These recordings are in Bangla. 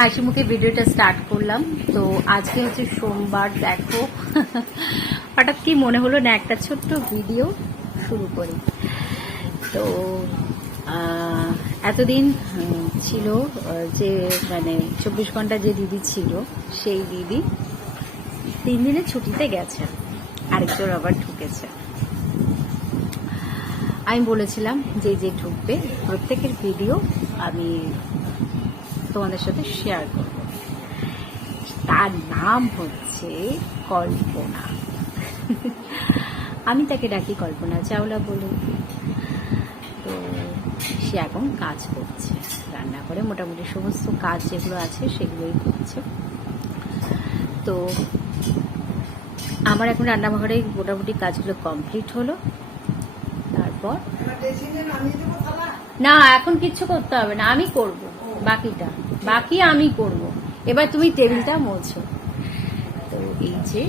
হাসি মুখে ভিডিওটা স্টার্ট করলাম। তো আজকে হচ্ছে সোমবার, দেখো। হঠাৎ কি মনে হলো না, একটা ছোট্ট ভিডিও শুরু করি। তো এতদিন ছিল যে মানে চব্বিশ ঘণ্টা যে দিদি ছিল, সেই দিদি তিন দিনের ছুটিতে গেছে। আরেকজন আবার ঢুকেছে। আমি বলেছিলাম যে যে ঢুকবে, প্রত্যেকের ভিডিও আমি তোমাদের সাথে শেয়ার করব। তার নাম হচ্ছে কল্পনা। আমি তাকে ডাকি কল্পনা চাওলা বলে। তো সে এখন কাজ করছে। রান্না করে মোটামুটি সমস্ত কাজ যেগুলো আছে সেগুলোই করছে। তো আমার এখন রান্নাঘরে মোটামুটি কাজগুলো কমপ্লিট হলো। তারপর না, এখন কিচ্ছু করতে হবে না, আমি করব। বাকিটা। বাকি আমি করব। এবার তুমি টেবিলটা মোছো। তো এই যে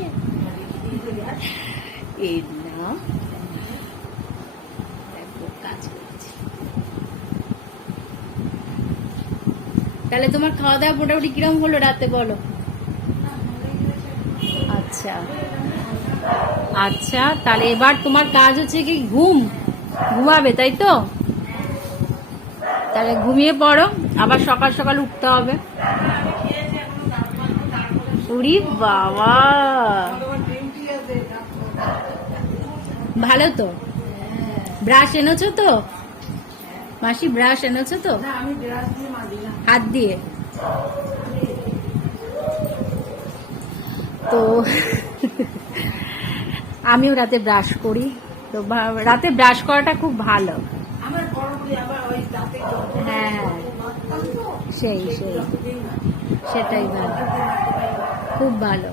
তাহলে তোমার খাওয়া দাওয়া মোটামুটি কিরম হলো রাতে বলো? আচ্ছা। আচ্ছা তাহলে এবার তোমার কাজ হচ্ছে কি, ঘুম। ঘুমাবে, তাই তো? তাহলে ঘুমিয়ে পড়ো আবার সকাল সকাল উঠতে হবে। উরি বাবা। ভালো তো? ব্রাশ এনেছো তো? মাসি ব্রাশ এনেছো তো? হাত দিয়ে? তো আমিও রাতে ব্রাশ করি। তো রাতে ব্রাশ করাটা খুব ভালো। হ্যাঁ হ্যাঁ। সেই সেই। সেটাই ভালো। খুব ভালো।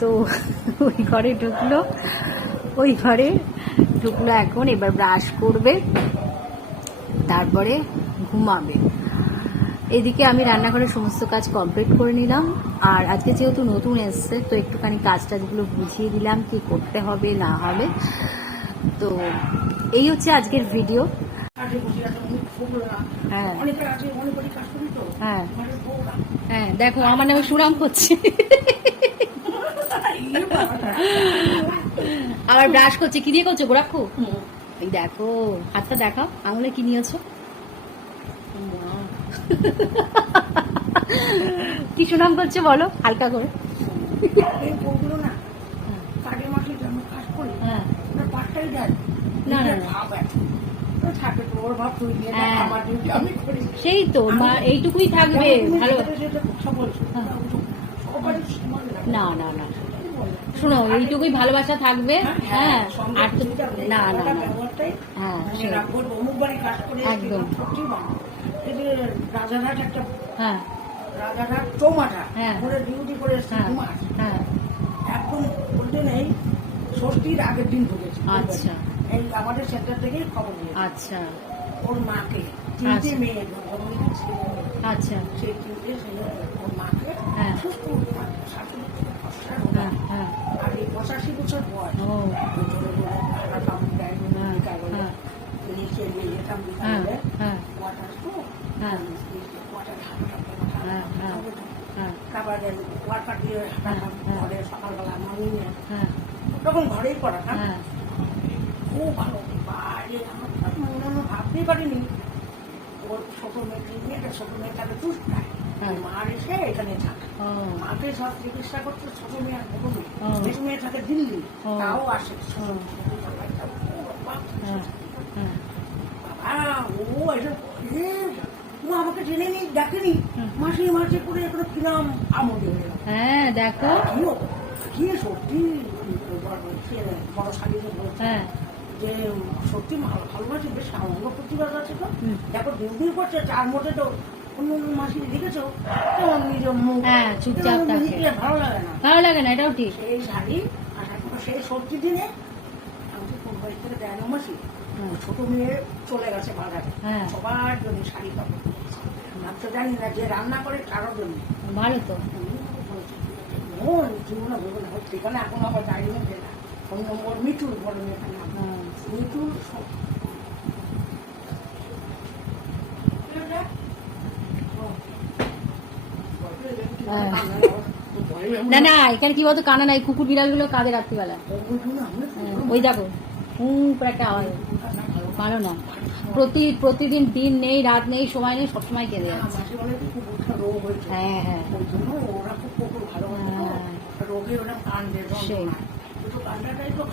তো ওই ঘরে ঢুকলো। ওই ঘরে ঢুকলো এখন, এবার ব্রাশ করবে। তারপরে ঘুমাবে। এদিকে আমি রান্নাঘরের সমস্ত কাজ কমপ্লিট করে নিলাম। আর আজকে যেহেতু নতুন এসছে, তো একটুখানি কাজ টাজগুলো বুঝিয়ে দিলাম কি করতে হবে, না হবে। তো এই হচ্ছে আজকের ভিডিও হ্যাঁ। হ্যাঁ। হ্যাঁ দেখো আমার নামে সুরাম করছে আবার ব্রাশ করছে কি দিয়ে করছ গোড়াক্ষু এই দেখো হাতটা দেখাও আঙুলে কি নিয়েছো? কি সুনাম করছে বলো হালকা করে। হ্যাঁ। না, না, না। হ্যাঁ। সেই তো মা এইটুকুই থাকবে ভালো। না না না। শোনো এইটুকুই ভালোবাসা থাকবে। হ্যাঁ আর তো না না না। হ্যাঁ একদম। রাজারহাট একটা হ্যাঁ। রাজারহাট হ্যাঁ। করে ডিউটি করে হ্যাঁ হ্যাঁ। এখন বলতে নেই ষষ্ঠীর আগের দিন ঢুকেছে। আচ্ছা। এই আমাদের সেন্টার থেকে খবর নিয়েছে আচ্ছা। ওর মাকে তিনটে আচ্ছা। মেয়ে। আচ্ছা। সেই তিনটে ওর মাকে হ্যাঁ। সুস্থ হ্যাঁ হ্যাঁ। আর এই পঁচাশি বছর বয়স নিয়ে। সকালবেলা তখন ঘরেই পড়াতাম। হ্যাঁ। খুব ভালো বাইরে আমার তো ভাবতেই পারিনি ওর ছোট মেয়েটি মেয়েটা ছোট মেয়েটাকে চুষ খায় হ্যাঁ। মার এসে এখানে থাকে মাকে সব চিকিৎসা করতে ছোট মেয়ে আর বড় মেয়ে মেয়ে থাকে দিল্লি তাও আসে ও। হ্যাঁ হ্যাঁ বাবা ও এসব ও আমাকে জেনে নি দেখেনি। মাসে মাসে করে এখানে কিরাম আমল হয়ে হ্যাঁ দেখো কি সত্যি বড় শাড়ি হ্যাঁ যে সত্যি ভালো ভালোবাসি বেশ অঙ্গ প্রতিবাদ আছে তো। দেখো ডিউটি করছে তার মধ্যে তো অন্য মাসি দেখেছ কেমন নিজের মুখ হ্যাঁ, চুপচাপ থাকে। ভালো লাগে না। ভালো লাগে না এটাও ঠিক। সেই শাড়ি সেই দিনে আমি তো কোন বাড়ি থেকে দেয় না মাসি। ছোট মেয়ে চলে গেছে বাজারে। হ্যাঁ। সবার জন্য শাড়ি কাপড় আমি তো জানি না যে রান্না করে কারোর জন্য। ভালো তো। মন জীবনে না ঠিকানা এখন আমার মধ্যে না। ফোন নম্বর মিঠুর বলে মেয়েটার নাম। হ্যাঁ। না না এখানে কি বলতো কানা নাই কুকুর বিড়ালগুলো কাঁদে রাত্রিবেলা। হ্যাঁ, ওই দেখো হুম করে একটা আওয়াজ। না। প্রতি প্রতিদিন দিন নেই রাত নেই সময় নেই সবসময় কেঁদে যাচ্ছে। হ্যাঁ হ্যাঁ। হ্যাঁ।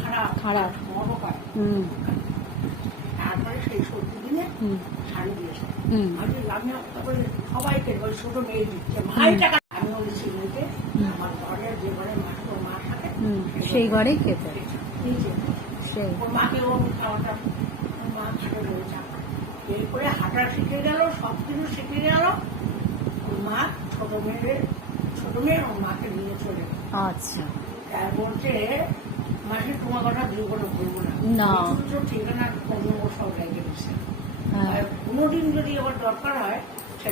খারাপ। খারাপ। তারপরে সেই শাড়ি দিয়েছে আমি তারপরে সবাইকে ওই ছোট মেয়ে দিচ্ছে টাকা আমি ওই ছেলেকে আমার ঘরে যে ঘরে মা ওর সাথে সেই ঘরেই খেতে। সেই। ওর মাকে ওর খাওয়াটা মা রয়েছে এরপরে হাঁটা শিখে গেল সব কিছু শিখে গেল। ওর মা ছোট মেয়ে ছোট মেয়ে ওর মাকে নিয়ে চলে আচ্ছা। বলছে তোমার না। হ্যাঁ। আর কোনোদিন যদি আবার দরকার হয়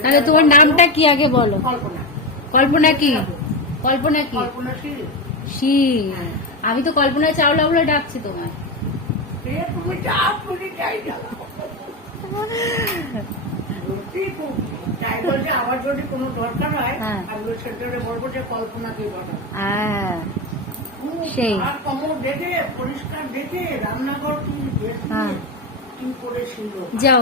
তাহলে তোমার নামটা কি আগে বলো? কল্পনা। কল্পনা কি? কল্পনা কি? শীল শি। আমি তো কল্পনা চাওলা বলে ডাকছি তোমায়। তুমি যা তুমি যাই যাও সত্যি খুব। তাই বলছে আমার যদি কোনো দরকার হয় হ্যাঁ। আমি ওই বলব যে কল্পনা কি বলো হ্যাঁ। সেই। পরিষ্কার দেখে রান্নাঘর হ্যাঁ। যাও।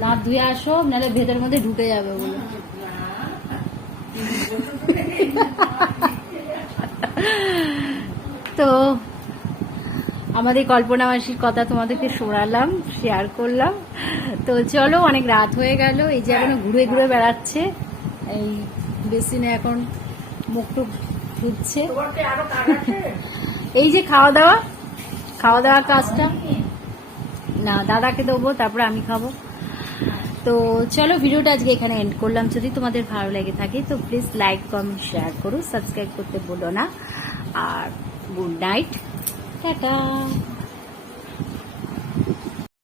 দাঁত ধুয়ে আসো নাহলে ভেতরের মধ্যে ঢুকে যাবে বলে তো আমাদের কল্পনা মাসির কথা তোমাদেরকে শোনালাম শেয়ার করলাম তো চলো অনেক রাত হয়ে গেল এই যে এখনও ঘুরে ঘুরে বেড়াচ্ছে এই বেসিনে এখন মুখ টুক আছে? এই যে খাওয়া দাওয়া খাওয়া দাওয়ার কাজটা। না দাদাকে দেবো তারপরে আমি খাব। তো চলো ভিডিওটা আজকে এখানে এন্ড করলাম। যদি তোমাদের ভালো লেগে থাকে তো প্লিজ লাইক কমেন্ট শেয়ার করো। সাবস্ক্রাইব করতে বলো না। আর গুড নাইট টাটা।